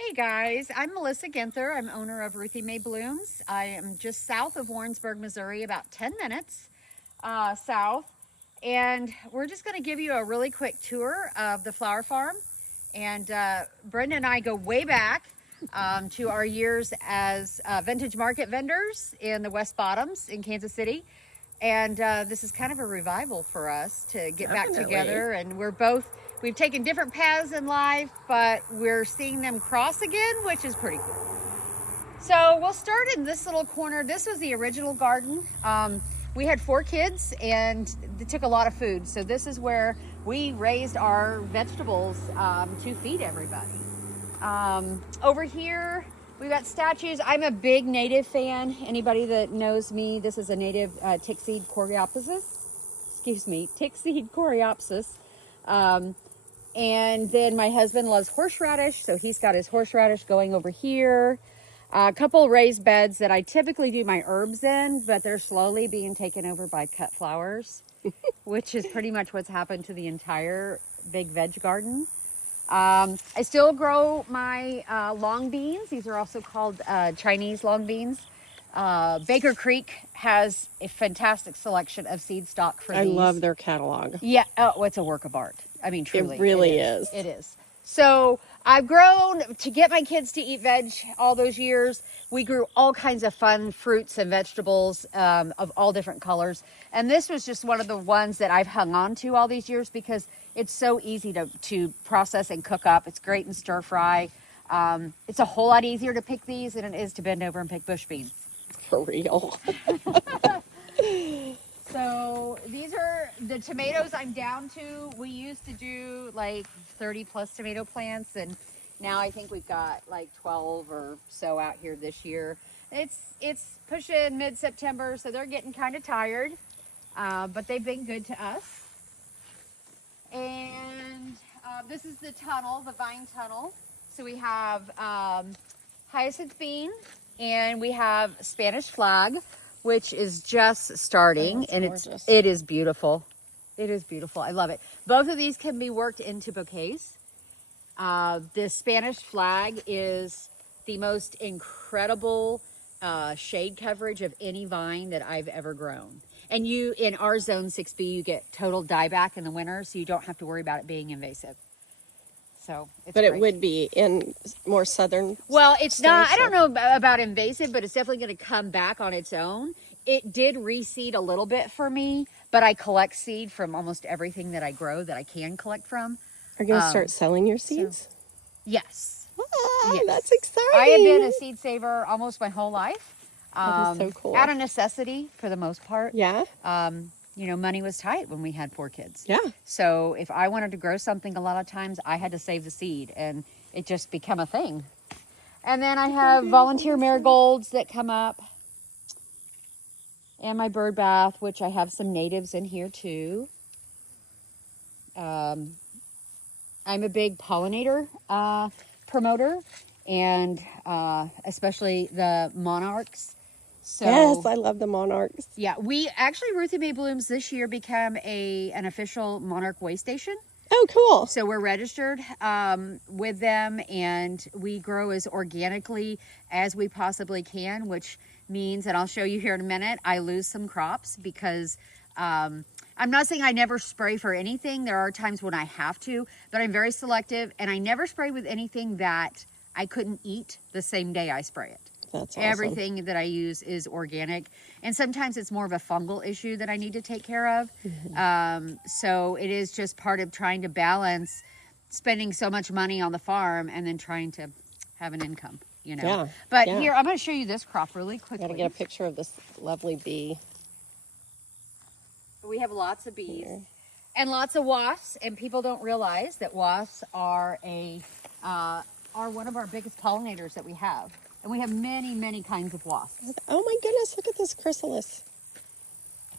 Hey guys, I'm Melissa Ginther. I'm owner of Ruthie Mae Blooms. I am just south of Warrensburg, Missouri, about 10 minutes south. And we're just going to give you a really quick tour of the flower farm. And Brenda and I go way back to our years as vintage market vendors in the West Bottoms in Kansas City. And this is kind of a revival for us to get back together. And we've taken different paths in life, but we're seeing them cross again, which is pretty cool. So we'll start in this little corner. This was the original garden. We had 4 kids and it took a lot of food. So this is where we raised our vegetables to feed everybody. Over here, we've got statues. I'm a big native fan. Anybody that knows me, this is a native tick-seed coreopsis. Tick-seed coreopsis. And then my husband loves horseradish, so he's got his horseradish going over here. A couple raised beds that I typically do my herbs in, but they're slowly being taken over by cut flowers, which is pretty much what's happened to the entire big veg garden. I still grow my long beans. These are also called Chinese long beans. Baker Creek has a fantastic selection of seed stock for these. I love their catalog. Yeah, oh, it's a work of art. I mean, truly. It really is. It is. So I've grown to get my kids to eat veg all those years. We grew all kinds of fun fruits and vegetables of all different colors. And this was just one of the ones that I've hung on to all these years because it's so easy to process and cook up. It's great in stir fry. It's a whole lot easier to pick these than it is to bend over and pick bush beans. For real. So these are the tomatoes I'm down to. We used to do like 30 plus tomato plants, and now I think we've got like 12 or so out here this year. It's pushing mid-September, so they're getting kind of tired, but they've been good to us. And this is the tunnel, the vine tunnel. So we have hyacinth bean, and we have Spanish flag, which is just starting, and it is beautiful. It is beautiful. I love it. Both of these can be worked into bouquets. The Spanish flag is the most incredible shade coverage of any vine that I've ever grown. And in our zone 6B, you get total dieback in the winter, so you don't have to worry about it being invasive. So it's But great. it would be in more southern. Well, it's not, I don't know about invasive, but it's definitely going to come back on its own. It did reseed a little bit for me, but I collect seed from almost everything that I grow that I can collect from. Are you going to start selling your seeds? Yes. Yes. That's exciting. I have been a seed saver almost my whole life. That is so cool. Out of necessity for the most part. Yeah. Money was tight when we had 4 kids. Yeah. So if I wanted to grow something, a lot of times I had to save the seed, and it just became a thing. And then I have volunteer marigolds that come up, and my bird bath, which I have some natives in here too. I'm a big pollinator promoter, and especially the monarchs. So, yes, I love the monarchs. Yeah, we actually, Ruthie Mae Blooms this year became an official monarch way station. Oh, cool. So we're registered with them, and we grow as organically as we possibly can, which means, and I'll show you here in a minute, I lose some crops because I'm not saying I never spray for anything. There are times when I have to, but I'm very selective, and I never spray with anything that I couldn't eat the same day I spray it. That's awesome. Everything that I use is organic, and sometimes it's more of a fungal issue that I need to take care of. So it is just part of trying to balance spending so much money on the farm and then trying to have an income, Yeah. But here, I'm going to show you this crop really quickly. Got to get a picture of this lovely bee. We have lots of bees and lots of wasps, and people don't realize that wasps are one of our biggest pollinators that we have. And we have many, many kinds of wasps. Oh my goodness, look at this chrysalis.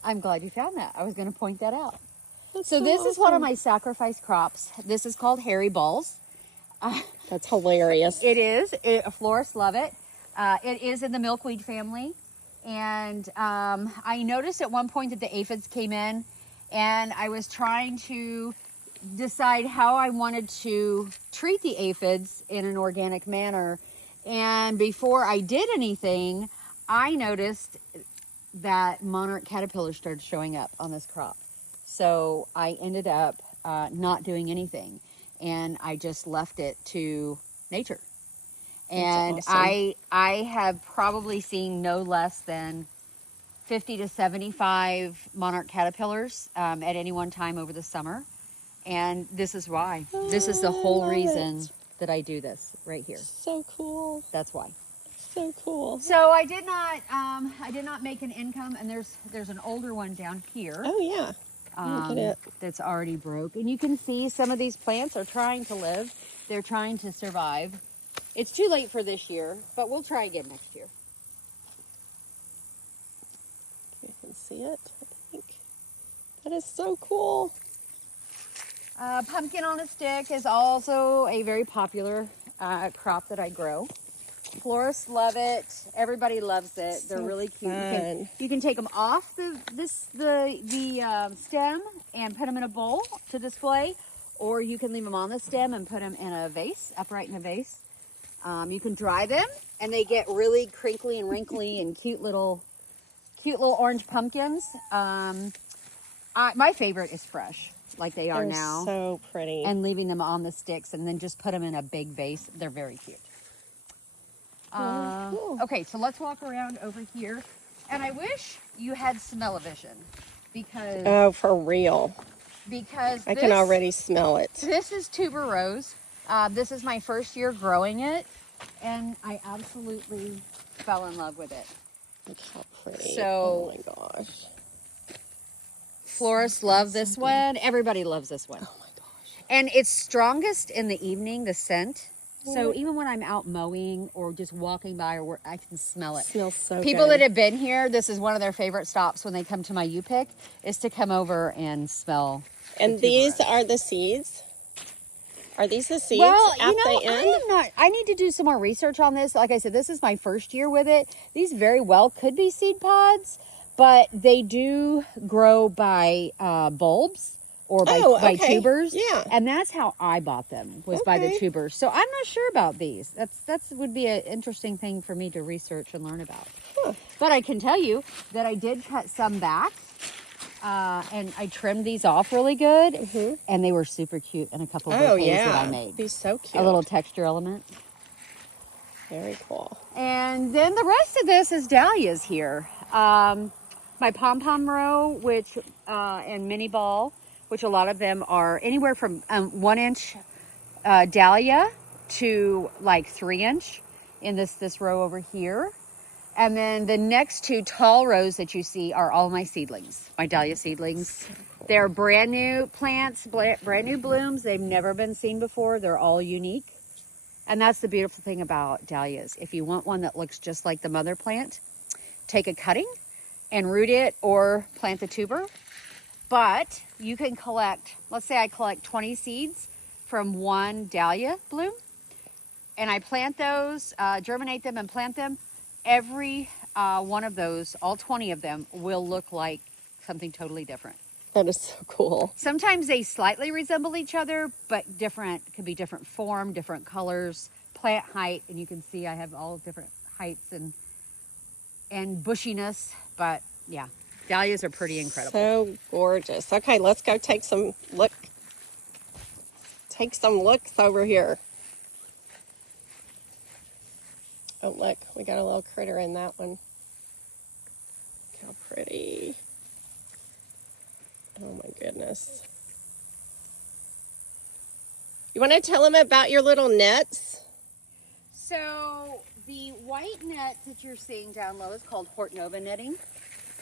I'm glad you found that. I was going to point that out. That's So this is one of awesome. my sacrifice crops. This is called hairy balls. That's hilarious. It is. Florists love it. It is in the milkweed family. And I noticed at one point that the aphids came in, and I was trying to decide how I wanted to treat the aphids in an organic manner. And before I did anything, I noticed that monarch caterpillars started showing up on this crop. So I ended up not doing anything, and I just left it to nature. And That's awesome. I have probably seen no less than 50 to 75 monarch caterpillars at any one time over the summer. And this is why. This is the whole reason that I do this right here. So cool. That's why. So cool. So I did not make an income, and there's an older one down here. Oh yeah. Look at it. That's already broke. And you can see some of these plants are trying to live. They're trying to survive. It's too late for this year, but we'll try again next year. You can see it, I think. That is so cool. Pumpkin on a stick is also a very popular crop that I grow. Florists love it. Everybody loves it. They're really cute. You can take them off the stem and put them in a bowl to display, or you can leave them on the stem and put them in a vase, upright in a vase. You can dry them, and they get really crinkly and wrinkly and cute little orange pumpkins. My favorite is fresh, like they are now. So pretty. And leaving them on the sticks, and then just put them in a big vase. They're very cute. Cool. Okay, so let's walk around over here. And I wish you had smell-o-vision, because Oh, for real. I can already smell it. This is tuberose. This is my first year growing it, and I absolutely fell in love with it. Look how pretty. So, oh my gosh. Florists love this one. Everybody loves this one. Oh my gosh. And it's strongest in the evening, the scent. So even when I'm out mowing or just walking by, or I can smell it. It smells so People good. that have been here, this is one of their favorite stops when they come to my U-Pick, is to come over and smell. And these are the seeds? Are these the seeds Well, at the end? I need to do some more research on this. Like I said, this is my first year with it. These very well could be seed pods, but they do grow by bulbs or by tubers. Yeah. And that's how I bought them, was by the tubers. So I'm not sure about these. That's would be an interesting thing for me to research and learn about. Huh. But I can tell you that I did cut some back. And I trimmed these off really good, and they were super cute in a couple of bouquets that I made. These so cute. A little texture element. Very cool. And then the rest of this is dahlias here. My pom-pom row, which and mini ball, which a lot of them are anywhere from 1 inch dahlia to like 3 inch in this row over here. And then the next two tall rows that you see are all my seedlings, my dahlia seedlings. They're brand new plants, brand new blooms. They've never been seen before. They're all unique. And that's the beautiful thing about dahlias. If you want one that looks just like the mother plant, take a cutting and root it or plant the tuber. But you can collect, let's say I collect 20 seeds from one dahlia bloom, and I plant those, germinate them and plant them. Every one of those, all 20 of them, will look like something totally different. That is so cool. Sometimes they slightly resemble each other, but different, could be different form, different colors, plant height, and you can see I have all different heights and bushiness, but yeah, dahlias are pretty incredible. So gorgeous. Okay, let's go take some looks over here. Oh, look, we got a little critter in that one. Look how pretty. Oh my goodness. You want to tell them about your little nets? So the white net that you're seeing down low is called Hort Nova netting.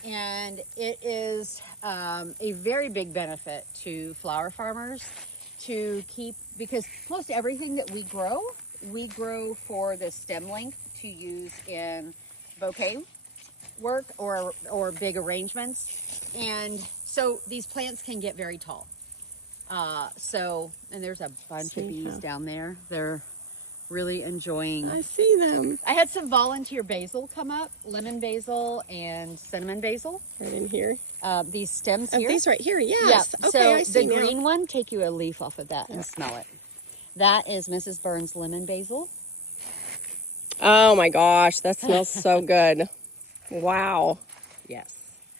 And it is a very big benefit to flower farmers to keep, because most everything that we grow for the stem length to use in bouquet work or big arrangements. And so these plants can get very tall. And there's a bunch of bees down there. They're really enjoying. I see them. I had some volunteer basil come up, lemon basil and cinnamon basil. Right in here. These stems Oh, here. these right here, yes. Yeah. Okay, So I see the now. green one, take you a leaf off of that and smell it. That is Mrs. Burns' lemon basil. Oh my gosh, that smells so good. Wow. Yes.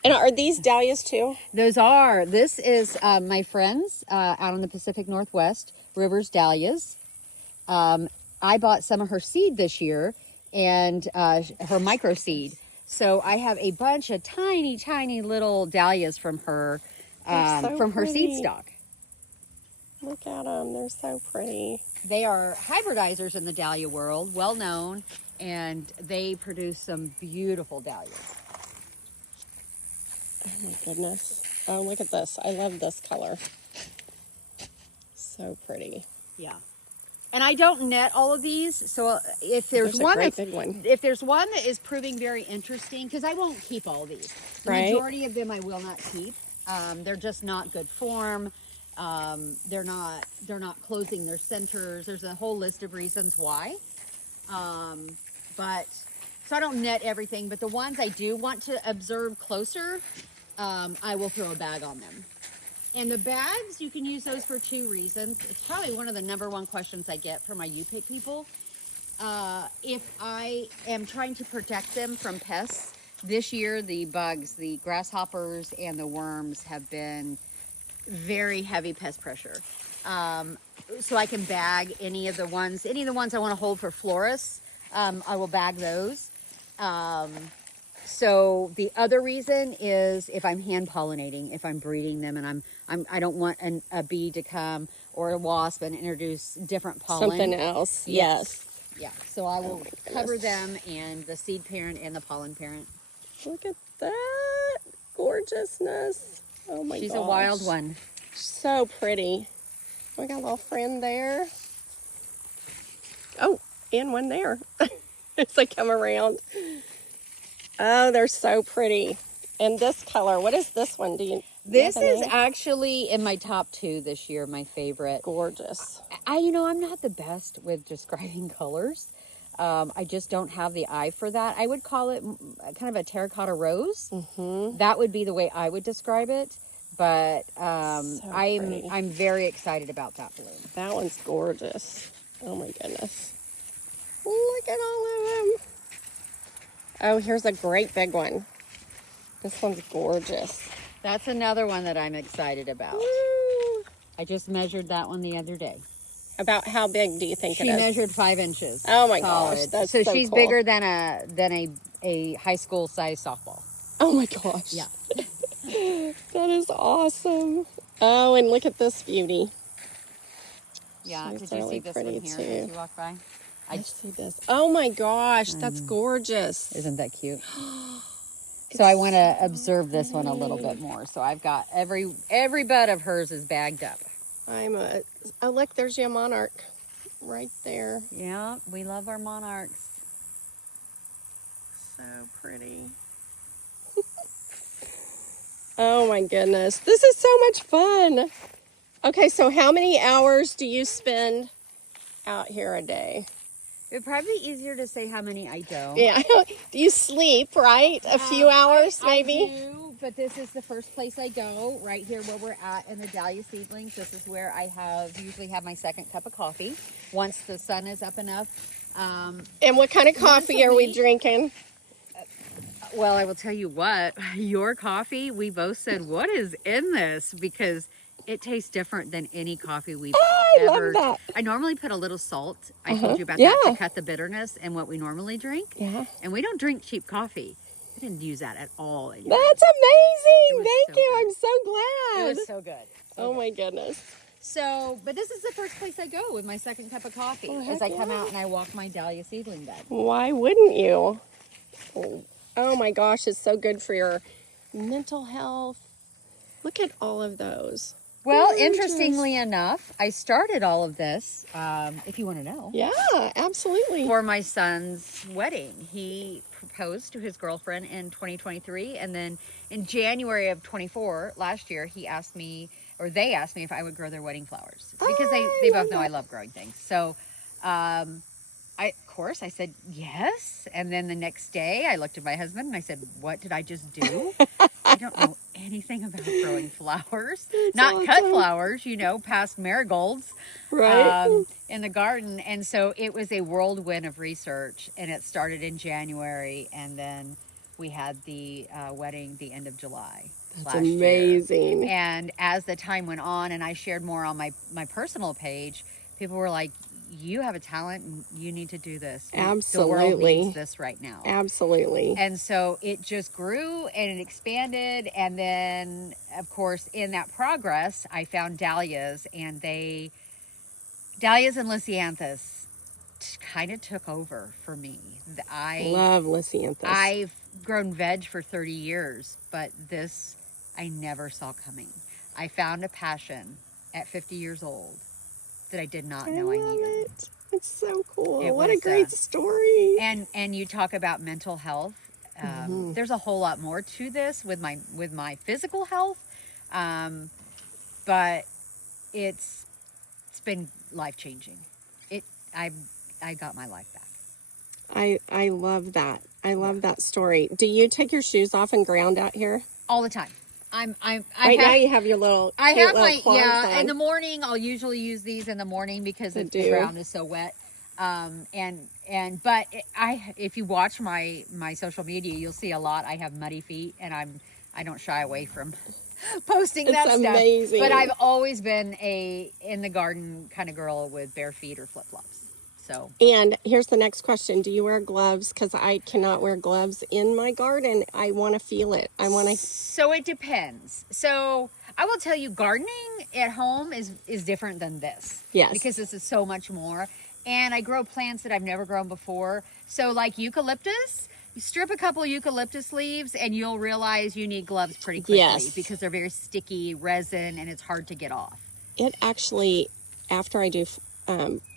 And are these dahlias too? Those are. This is my friends out in the Pacific Northwest, Rivers Dahlias. I bought some of her seed this year and her micro seed. So I have a bunch of tiny, tiny little dahlias from her, So from her seed pretty. stock. Look at them. They're so pretty. They are hybridizers in the dahlia world, well known, and they produce some beautiful dahlias. Oh my goodness. Oh, look at this. I love this color. So pretty. Yeah. And I don't net all of these, so if there's a one great that's, big one. if there's one that is proving very interesting, because I won't keep all of these. The Right. majority of them I will not keep. They're just not good form. They're not closing their centers. There's a whole list of reasons why. But so I don't net everything, but the ones I do want to observe closer, I will throw a bag on them. And the bags, you can use those for two reasons. It's probably one of the number one questions I get from my U-Pick people. If I am trying to protect them from pests, this year the bugs, the grasshoppers and the worms have been very heavy pest pressure. So I can bag any of the ones I want to hold for florists. I will bag those. So the other reason is if I'm hand pollinating, if I'm breeding them, and I don't want a bee to come or a wasp and introduce different pollen. Something else. Yes. Yeah. So I will cover them and the seed parent and the pollen parent. Look at that gorgeousness. Oh my gosh. She's a wild one. So pretty. We got a little friend there. Oh, and one there as they come around. Oh, they're so pretty. And this color, what is this one? This is actually in my top 2 this year, my favorite. Gorgeous. I'm not the best with describing colors. I just don't have the eye for that. I would call it kind of a terracotta rose. Mm-hmm. That would be the way I would describe it. But I'm very excited about that bloom. That one's gorgeous. Oh my goodness. Look at all of them. Oh, here's a great big one. This one's gorgeous. That's another one that I'm excited about. Woo. I just measured that one the other day. About how big do you think it is? She measured 5 inches. Oh my solid. gosh, that's so so she's cool. bigger than a high school size softball. Oh my gosh. Yeah. That is awesome. Oh, and look at this beauty. Yeah, She's did you really see this pretty one here too. as you walk by? I see this. Oh my gosh, that's gorgeous. Isn't that cute? So I want to observe this one a little bit more. So I've got every bud of hers is bagged up. Oh look, there's your monarch right there. Yeah, we love our monarchs. So pretty. Oh my goodness, this is so much fun. Okay, so how many hours do you spend out here a day? It would probably be easier to say how many I don't. Yeah, do you sleep, right? A few hours maybe? I do, but this is the first place I go, right here where we're at in the dahlia seedlings. This is where I usually have my second cup of coffee once the sun is up enough. And what kind of coffee are we drinking? Well, I will tell you what, your coffee, we both said, what is in this? Because it tastes different than any coffee we've ever. Love that. I normally put a little salt. I told you about Yeah. that to cut the bitterness and what we normally drink. Yeah. And we don't drink cheap coffee. I didn't use that at all. That's amazing. was Thank so you. good. I'm so glad. It was so good. Oh my goodness. So, but this is the first place I go with my second cup of coffee as I come out and I walk my dahlia seedling bed. Why wouldn't you? Oh my gosh, it's so good for your mental health. Look at all of those. Well, Gorgeous. interestingly enough, I started all of this, if you want to know, Yeah, absolutely. for my son's wedding. He proposed to his girlfriend in 2023, and then in January of 24, last year, they asked me if I would grow their wedding flowers because they both know I love growing things. So Of course, I said, yes. And then the next day I looked at my husband and I said, what did I just do? I don't know anything about growing flowers, not cut awesome. flowers, past marigolds Right? in the garden. And so it was a whirlwind of research, and it started in January. And then we had the wedding the end of July. That's last amazing. year. And as the time went on and I shared more on my personal page, people were like, you have a talent and you need to do this. Absolutely. The world needs this right now. Absolutely. And so it just grew and it expanded. And then, of course, in that progress, I found dahlias, and dahlias and lisianthus kind of took over for me. I love lisianthus. I've grown veg for 30 years, but this I never saw coming. I found a passion at 50 years old that I did not know I needed. It's so cool. It What a was, great story. And you talk about mental health. There's a whole lot more to this with my physical health, but it's been life changing. I got my life back. I love that. I love that story. Do you take your shoes off and ground out here? All the time. Now you have your little. I have my clogs on. in the morning. I'll usually use these in the morning because the ground is so wet. But if you watch my social media, you'll see a lot. I have muddy feet, and I don't shy away from posting that stuff. Amazing. But I've always been a in the garden kind of girl with bare feet or flip flops. So. And here's the next question. Do you wear gloves? Because I cannot wear gloves in my garden. I want to feel it. So it depends. So I will tell you, gardening at home is different than this. Yes. Because this is so much more. And I grow plants that I've never grown before. So like eucalyptus, you strip a couple eucalyptus leaves and you'll realize you need gloves pretty quickly. Yes. Because they're very sticky resin and it's hard to get off. It actually, after I do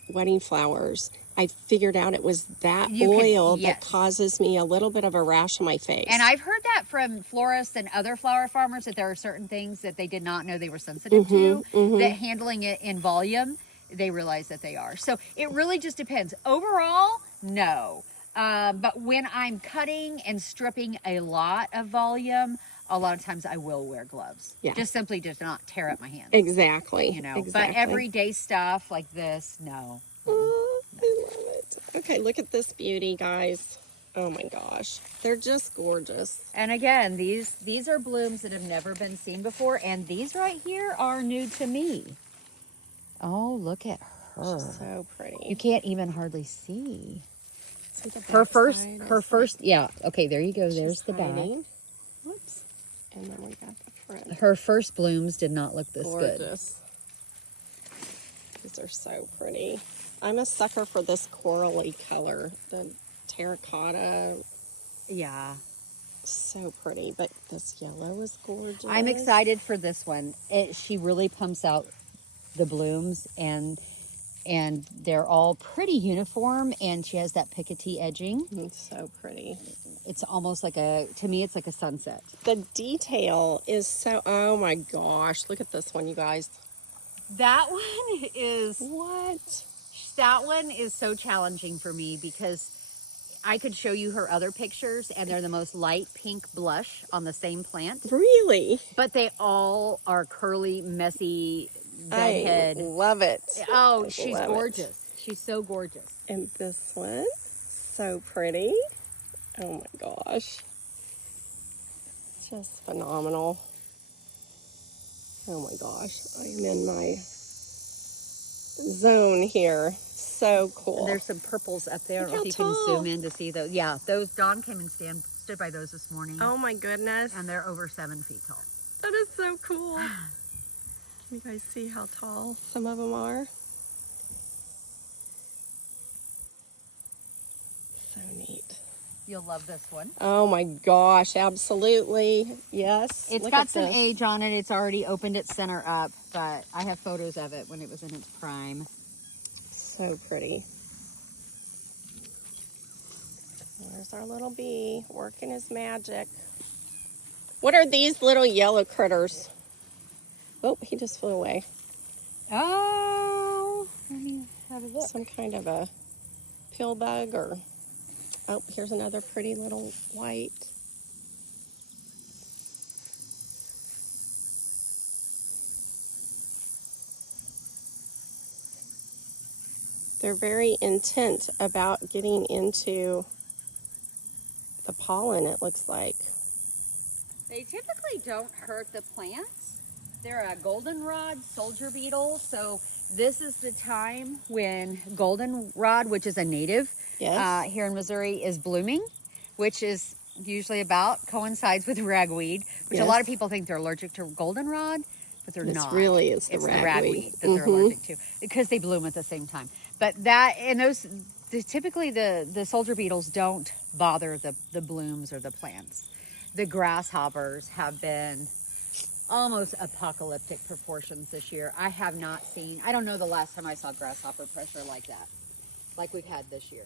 wedding flowers, I figured out it was that oil that causes me a little bit of a rash on my face. And I've heard that from florists and other flower farmers, that there are certain things that they did not know they were sensitive to, that handling it in volume, they realize that they are. So it really just depends. Overall, no. But when I'm cutting and stripping a lot of volume, a lot of times I will wear gloves. Yeah. Just simply to not tear up my hands. Exactly. Exactly. But everyday stuff like this, no. Oh, I love it. Okay, look at this beauty, guys. Oh my gosh. They're just gorgeous. And again, these are blooms that have never been seen before. And these right here are new to me. Oh, look at her. She's so pretty. You can't even hardly see. Her first, yeah. Okay, there you go. There's the back. Whoops. And then we got the front. Her first blooms did not look this good. Gorgeous. These are so pretty. I'm a sucker for this corally color, the terracotta. Yeah. So pretty, but this yellow is gorgeous. I'm excited for this one. She really pumps out the blooms, and they're all pretty uniform, and she has that picoty edging. It's so pretty. It's almost like to me, it's like a sunset. The detail is so, oh my gosh. Look at this one, you guys. That one is... What? That one is so challenging for me because I could show you her other pictures and they're the most light pink blush on the same plant. Really? But they all are curly, messy, bedhead. I love it. Oh, she's gorgeous. She's so gorgeous. And this one, so pretty. Oh my gosh. Just phenomenal. Oh my gosh. I am in my zone here. So cool. And there's some purples up there. I don't know if you can zoom in to see those. Yeah, those, Dawn came and stood by those this morning. Oh my goodness. And they're over 7 feet tall. That is so cool. Can you guys see how tall some of them are? So neat. You'll love this one. Oh my gosh, absolutely. Yes. It's got some age on it. It's already opened its center up, but I have photos of it when it was in its prime. So pretty. There's our little bee working his magic. What are these little yellow critters? Oh, he just flew away. Oh, let me have a look. Some kind of a pill bug or, oh, here's another pretty little white. They're very intent about getting into the pollen, it looks like. They typically don't hurt the plants. They're a goldenrod soldier beetle, so this is the time when goldenrod, which is a native here in Missouri, is blooming, which is usually coincides with ragweed, which a lot of people think they're allergic to goldenrod, but they're not. It's the ragweed that they're allergic to because they bloom at the same time. But that, and typically the soldier beetles don't bother the blooms or the plants. The grasshoppers have been almost apocalyptic proportions this year. I have not seen, I don't know the last time I saw grasshopper pressure like that, like we've had this year.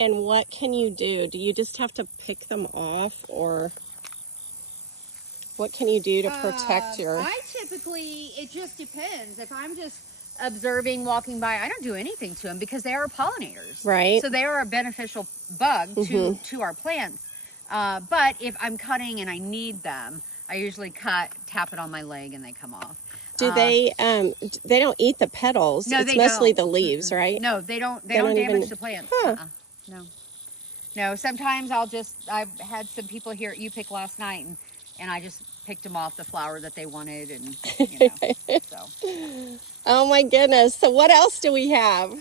And what can you do? Do you just have to pick them off, or what can you do to protect your... I typically, it just depends. If I'm just observing, walking by, I don't do anything to them because they are pollinators. Right. So they are a beneficial bug to our plants. But if I'm cutting and I need them, I usually tap it on my leg, and they come off. Do they don't eat the petals? No, it's they mostly don't. the leaves, right? No, they don't damage even... the plants. Huh. No, sometimes I've had some people here at U-Pick last night, and I just picked them off the flower that they wanted, and, you know, so. Oh my goodness. So what else do we have?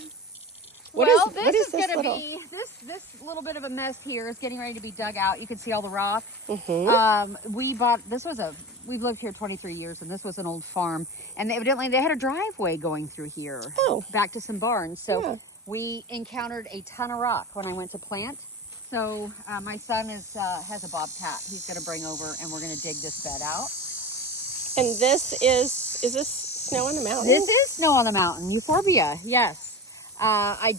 This is going to be, this little bit of a mess here is getting ready to be dug out. You can see all the rock. We've lived here 23 years, and this was an old farm. And evidently they had a driveway going through here back to some barns. So we encountered a ton of rock when I went to plant. So my son has a bobcat he's going to bring over, and we're going to dig this bed out. And this is this snow on the mountain? This is snow on the mountain, euphorbia, yes. I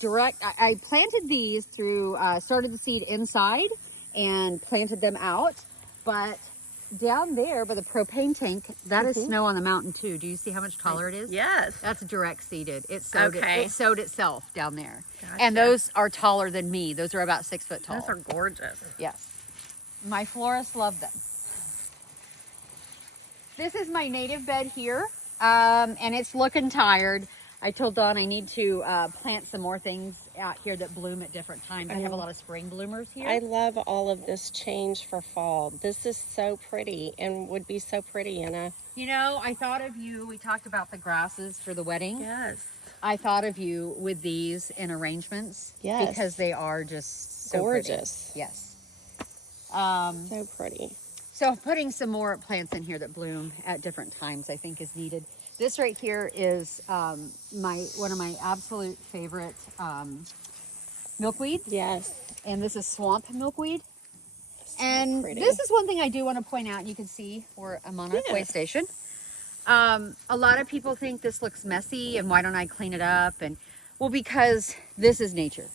planted these through, started the seed inside and planted them out, but down there by the propane tank, that is snow on the mountain too. Do you see how much taller it is? Yes. That's direct seeded. It sowed itself down there. Gotcha. And those are taller than me. Those are about 6 foot tall. Those are gorgeous. Yes. My florists love them. This is my native bed here, and it's looking tired. I told Dawn I need to plant some more things out here that bloom at different times. I have a lot of spring bloomers here. I love all of this change for fall. This is so pretty and would be so pretty in a... You know, I thought of you. We talked about the grasses for the wedding. Yes. I thought of you with these in arrangements. Yes. Because they are just so gorgeous. Pretty. Yes. So pretty. So putting some more plants in here that bloom at different times I think is needed. This right here is one of my absolute favorite milkweed. Yes. And this is swamp milkweed. So and pretty. This is one thing I do want to point out. You can see we're a monarch way station. A lot of people think this looks messy and why don't I clean it up? And well, because this is nature.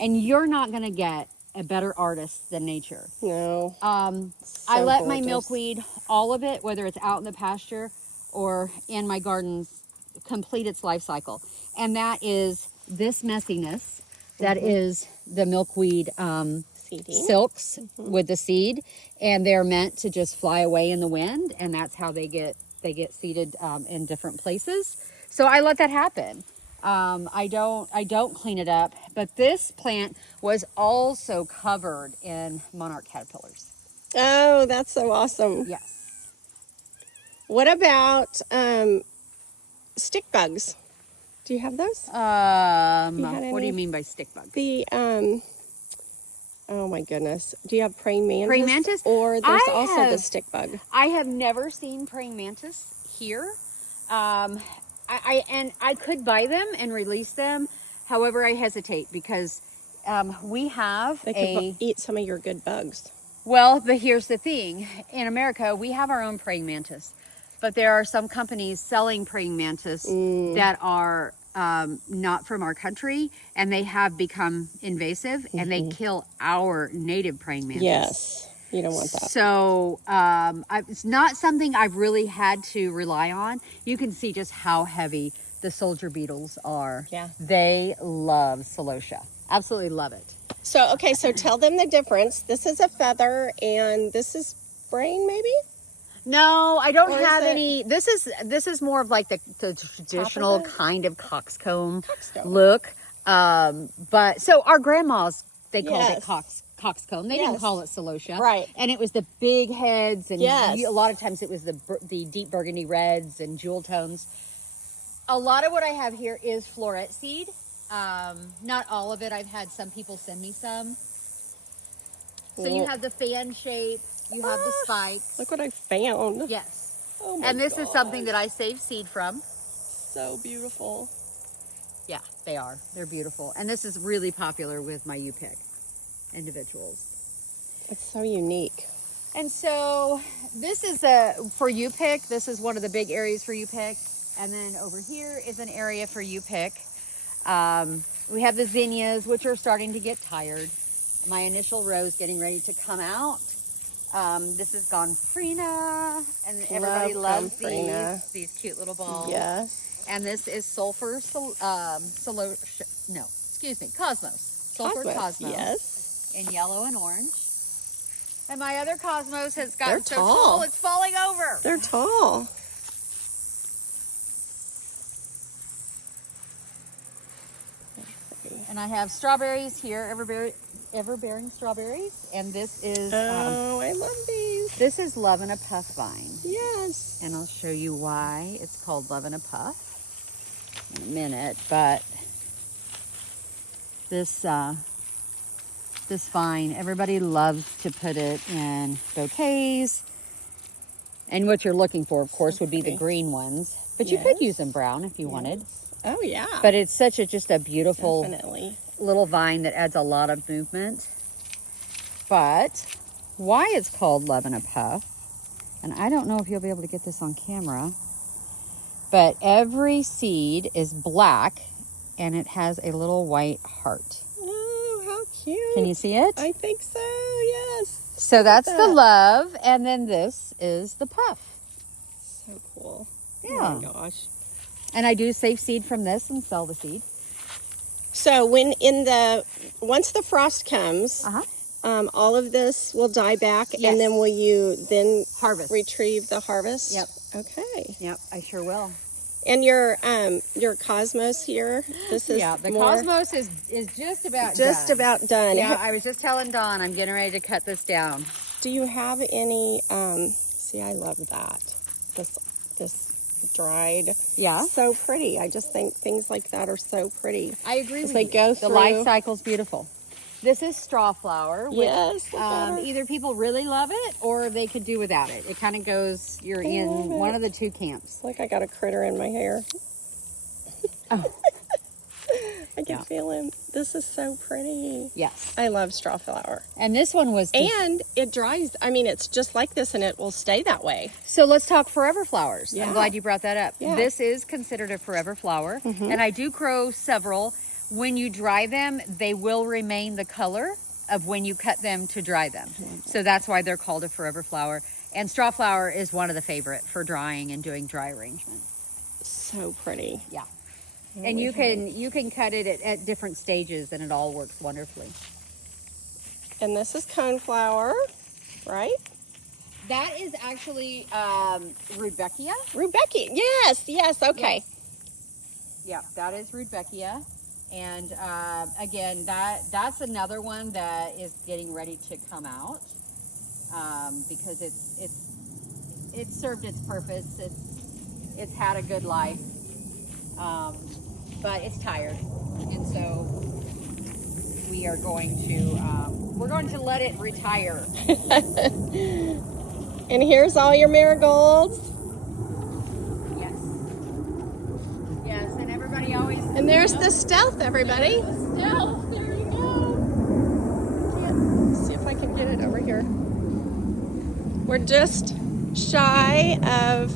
And you're not going to get a better artist than nature. No. I let my milkweed, all of it, whether it's out in the pasture or in my gardens, complete its life cycle. And that is this messiness. That is the milkweed silks with the seed. And they're meant to just fly away in the wind. And that's how they get seeded in different places. So I let that happen. I don't clean it up. But this plant was also covered in monarch caterpillars. Oh, that's so awesome. Yes. What about stick bugs? Do you have those? What do you mean by stick bug? The oh my goodness. Do you have praying mantis? Praying mantis? Or there's also the stick bug. I have never seen praying mantis here. I could buy them and release them. However, I hesitate because we have they could eat some of your good bugs. Well, but here's the thing. In America, we have our own praying mantis. But there are some companies selling praying mantis that are not from our country, and they have become invasive, and they kill our native praying mantis. Yes, you don't want that. So it's not something I've really had to rely on. You can see just how heavy the soldier beetles are. Yeah. They love celosia. Absolutely love it. So, okay, so tell them the difference. This is a feather and this is brain, maybe? No, I don't Or is have it- any. This is more of like the traditional it? kind of coxcomb Coxcomb. look. But so our grandmas, they called it Yes. coxcomb. They didn't Yes. call it celosia. Right. And it was the big heads, and Yes. a lot of times it was the deep burgundy reds and jewel tones. A lot of what I have here is floret seed. Not all of it. I've had some people send me some. So you have the fan shape. You have the spikes. Look what I found. Yes. Oh my And this is something gosh. that I saved seed from. So beautiful. Yeah, they are. They're beautiful. And this is really popular with my U-pick individuals. It's so unique. And so this is for U-pick. This is one of the big areas for U-pick. And then over here is an area for U-pick. We have the zinnias, which are starting to get tired. My initial rose getting ready to come out. This is Gonfrina, and everybody loves Gonfrina. these cute little balls. Yes. And this is Cosmos. Sulfur Cosmos. Yes. In yellow and orange. And my other Cosmos has gotten They're so tall. tall it's falling over. They're tall. And I have strawberries here, ever-bearing strawberries. And this is Oh, I love these. this is Love in a Puff vine. Yes. And I'll show you why it's called Love in a Puff in a minute. But this vine, everybody loves to put it in bouquets. And what you're looking for, of course, would be the green ones. But you could use them brown if you wanted. Oh, yeah. But it's just a beautiful Definitely. little vine that adds a lot of movement. But why it's called Love in a Puff, and I don't know if you'll be able to get this on camera, but every seed is black and it has a little white heart. Oh, how cute. Can you see it? I think so, yes. So that's that. the love, and then this is the puff. So cool. Yeah. Oh, my gosh. And I do save seed from this and sell the seed. So once the frost comes, all of this will die back, Yes. and then will you then Harvest. retrieve the harvest? Yep. Okay. Yep, I sure will. And your Cosmos here, this is The more, Cosmos is just about just done. about done. Yeah, I was just telling Dawn I'm getting ready to cut this down. Do you have any? See, I love that. This dried. Yeah. So pretty. I just think things like that are so pretty. I agree with they you. go The life through- cycle's beautiful. This is straw flower. Which, Yes, look at her. either people really love it or they could do without it. It kind of goes, you're in love one it. of the two camps. It's like I got a critter in my hair. Oh. I can Yeah. feel him. This is so pretty. Yes. I love straw flower. And this one was just, And it dries. I mean, it's just like this and it will stay that way. so let's talk forever flowers. Yeah. I'm glad you brought that up. Yeah. This is considered a forever flower. And I do grow several. When you dry them, they will remain the color of when you cut them to dry them. So that's why they're called a forever flower. And straw flower is one of the favorite for drying and doing dry arrangement. So pretty. Yeah. And you can cut it at different stages and it all works wonderfully. And this is coneflower, right? That is actually Rudbeckia. Rudbeckia. Yes. Okay. Yeah, that is Rudbeckia. And again, that's another one that is getting ready to come out because it's served its purpose. It's had a good life, but it's tired, and so we are going to let it retire. And here's all your marigolds. Yes, and everybody always. And there's the stealth, everybody. Stealth, there you go. Let's see if I can get it over here. We're just shy of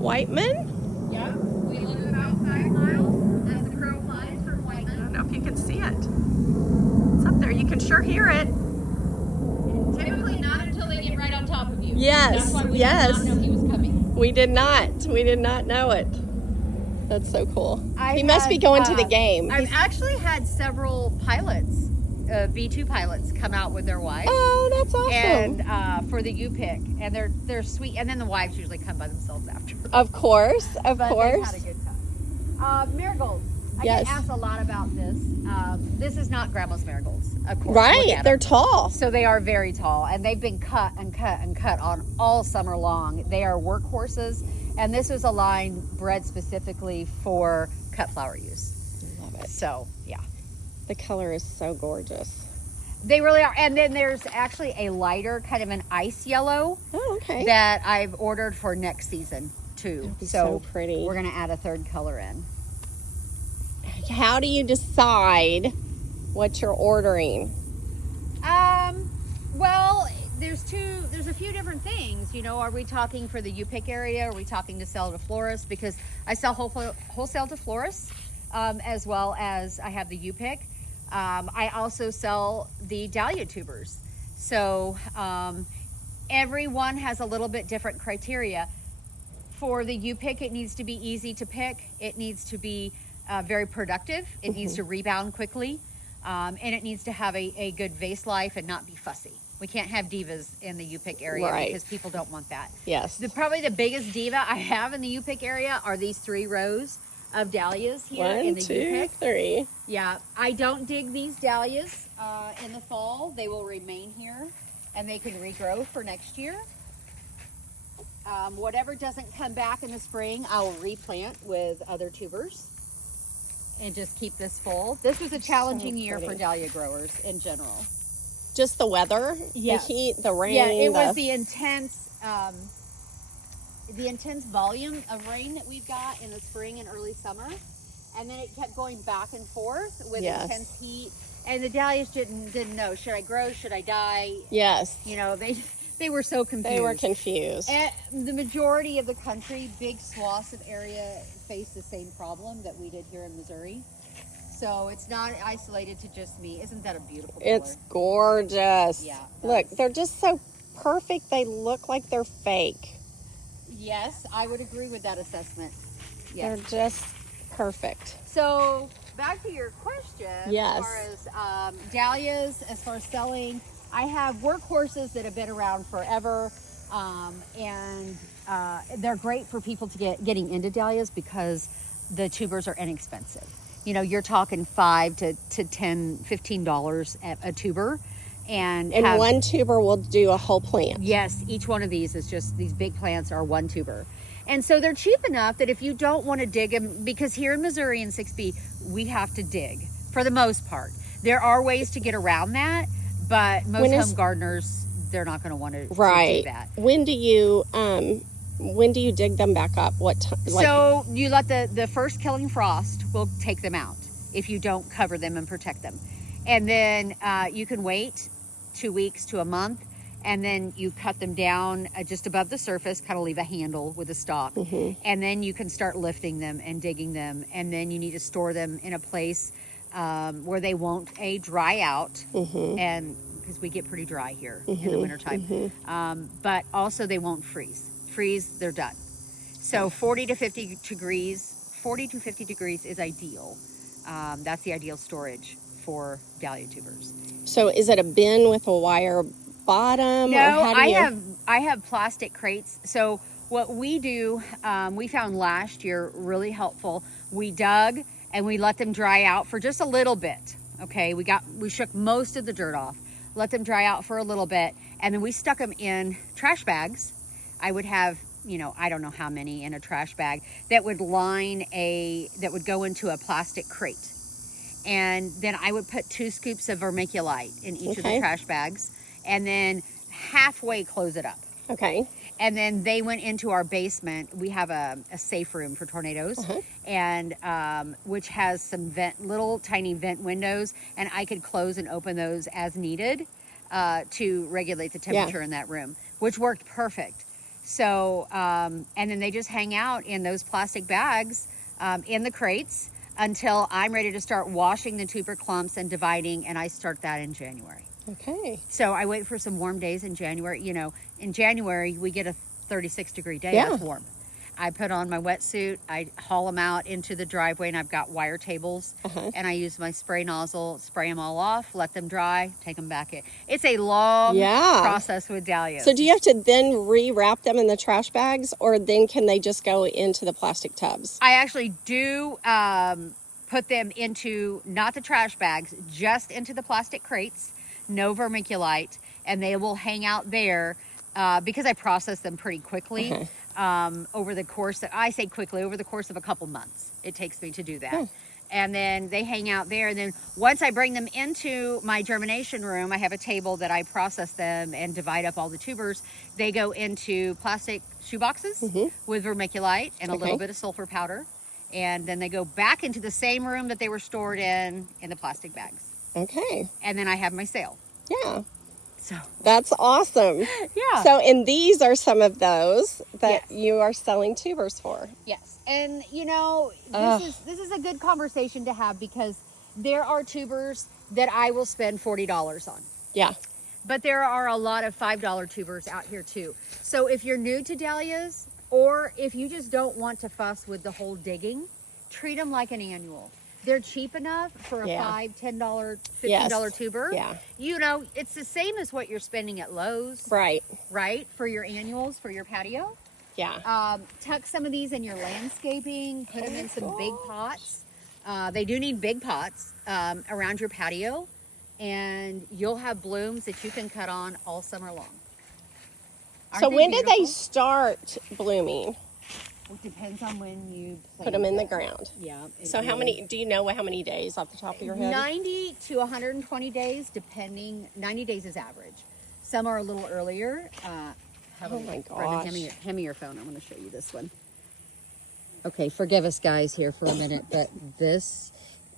Whiteman. Yeah, we live outside miles as the crow flies from I Whiteman. don't know if you can see it. It's up there. You can sure hear it. Typically not until they get right on top of you. Yes, That's why we yes. did not know he was coming. We did not. We did not know it. That's so cool. He must be going to the game. I've actually had several pilots, V2 pilots, come out with their wives. Oh, that's awesome. And for the U-pick, and they're sweet. And then the wives usually come by themselves after. Of course, But they had a good time. Marigolds. I get asked a lot about this. This is not Grandma's marigolds, of course. Right, they're tall. So they are very tall, and they've been cut and cut and cut on all summer long. They are workhorses, and this is a line bred specifically for cut flower use. Love it. So, yeah. The color is so gorgeous. They really are. And then there's actually a lighter, kind of an ice yellow that I've ordered for next season, too. So pretty. We're going to add a third color in. How do you decide what you're ordering? Well, there's a few different things. You know, are we talking for the U-pick area? Are we talking to sell to florists? Because I sell wholesale to florists, as well as I have the U-pick. I also sell the dahlia tubers. So everyone has a little bit different criteria. For the U-pick, it needs to be easy to pick. It needs to be very productive. It needs to rebound quickly. And it needs to have a good vase life and not be fussy. We can't have divas in the U-pick area because people don't want that. Yes. Probably the biggest diva I have in the U-pick area are these 3 rows of dahlias here in the U-pick. 1, 2, 3. Yeah, I don't dig these dahlias in the fall. They will remain here, and they can regrow for next year. Whatever doesn't come back in the spring, I'll replant with other tubers and just keep this full. This was a challenging year for dahlia growers in general. Just the weather, the heat, the rain. Yeah, it was the intense volume of rain that we've got in the spring and early summer. And then it kept going back and forth with intense heat. And the dahlias didn't know, should I grow, should I die? Yes. You know, they were so confused. They were confused. And the majority of the country, big swaths of area, face the same problem that we did here in Missouri. So it's not isolated to just me. Isn't that a beautiful color? It's gorgeous. Yeah. Look, they're just so perfect. They look like they're fake. Yes, I would agree with that assessment. Yes. They're just perfect. So back to your question. Yes. As far as dahlias, as far as selling, I have workhorses that have been around forever, and they're great for people to getting into dahlias because the tubers are inexpensive. You know, you're talking $5 to $10, $15 a tuber. And one tuber will do a whole plant. Yes, each one of these is just, these big plants are one tuber. And so they're cheap enough that if you don't want to dig them, because here in Missouri in 6B, we have to dig for the most part. There are ways to get around that, but most home gardeners, they're not going to want to do that. When do you dig them back up? What time? So you let the first killing frost will take them out if you don't cover them and protect them. And then you can wait 2 weeks to a month, and then you cut them down just above the surface, kind of leave a handle with a stalk. And then you can start lifting them and digging them. And then you need to store them in a place where they won't dry out, and because we get pretty dry here in the wintertime. But also they won't freeze. They're done. So 40 to 50 degrees is ideal. That's the ideal storage for dahlia tubers. So is it a bin with a wire bottom? No, or how do I have plastic crates. So what we do, we found last year really helpful. We dug and we let them dry out for just a little bit. Okay, we shook most of the dirt off, let them dry out for a little bit, and then we stuck them in trash bags. I would have, I don't know how many in a trash bag that would that would go into a plastic crate. And then I would put 2 scoops of vermiculite in each of the trash bags, and then halfway close it up. Okay. And then they went into our basement. We have a safe room for tornadoes, and which has some little tiny vent windows, and I could close and open those as needed to regulate the temperature in that room, which worked perfect. So, and then they just hang out in those plastic bags in the crates until I'm ready to start washing the tuber clumps and dividing, and I start that in January. Okay. So I wait for some warm days in January. In January, we get a 36-degree day. That's warm. I put on my wetsuit, I haul them out into the driveway, and I've got wire tables, and I use my spray nozzle, spray them all off, let them dry, take them back in. It's a long process with dahlias. So do you have to then rewrap them in the trash bags, or then can they just go into the plastic tubs? I actually do put them into, not the trash bags, just into the plastic crates, no vermiculite, and they will hang out there because I process them pretty quickly. Over the course of, I say quickly, over the course of a couple months, it takes me to do that. And then they hang out there. And then once I bring them into my germination room, I have a table that I process them and divide up all the tubers. They go into plastic shoeboxes with vermiculite and a little bit of sulfur powder. And then they go back into the same room that they were stored in the plastic bags. Okay. And then I have my sale. Yeah. So that's awesome. Yeah. So, and these are some of those that you are selling tubers for. Yes. And you know, this is a good conversation to have, because there are tubers that I will spend $40 on. Yeah. But there are a lot of $5 tubers out here too. So if you're new to dahlias, or if you just don't want to fuss with the whole digging, treat them like an annual. They're cheap enough for a $5, $10, $15 tuber. Yeah. You know, it's the same as what you're spending at Lowe's. Right. Right? For your annuals, for your patio. Yeah. Tuck some of these in your landscaping. Put them in some big pots. They do need big pots around your patio. And you'll have blooms that you can cut on all summer long. So when did they start blooming? It depends on when you put them in the ground. Yeah. So how many, do you know how many days off the top of your head? 90 to 120 days, depending. 90 days is average. Some are a little earlier. Oh my gosh. Brenda, hand me your phone. I want to show you this one. Okay, forgive us guys here for a minute, but this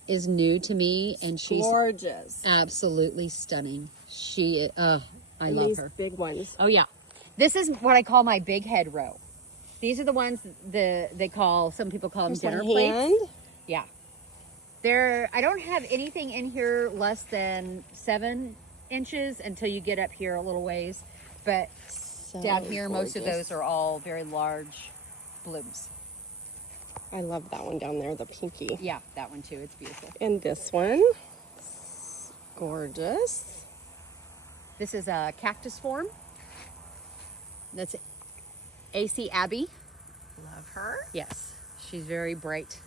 is new to me, and she's gorgeous. Absolutely stunning. She, I love her. Big ones. Oh yeah. This is what I call my big head row. These are the ones they call, some people call them dinner plates. Yeah. I don't have anything in here less than 7 inches until you get up here a little ways. But down here, most of those are all very large blooms. I love that one down there, the pinky. Yeah, that one too. It's beautiful. And this one, gorgeous. This is a cactus form. That's AC Abbey. Love her. Yes, she's very bright.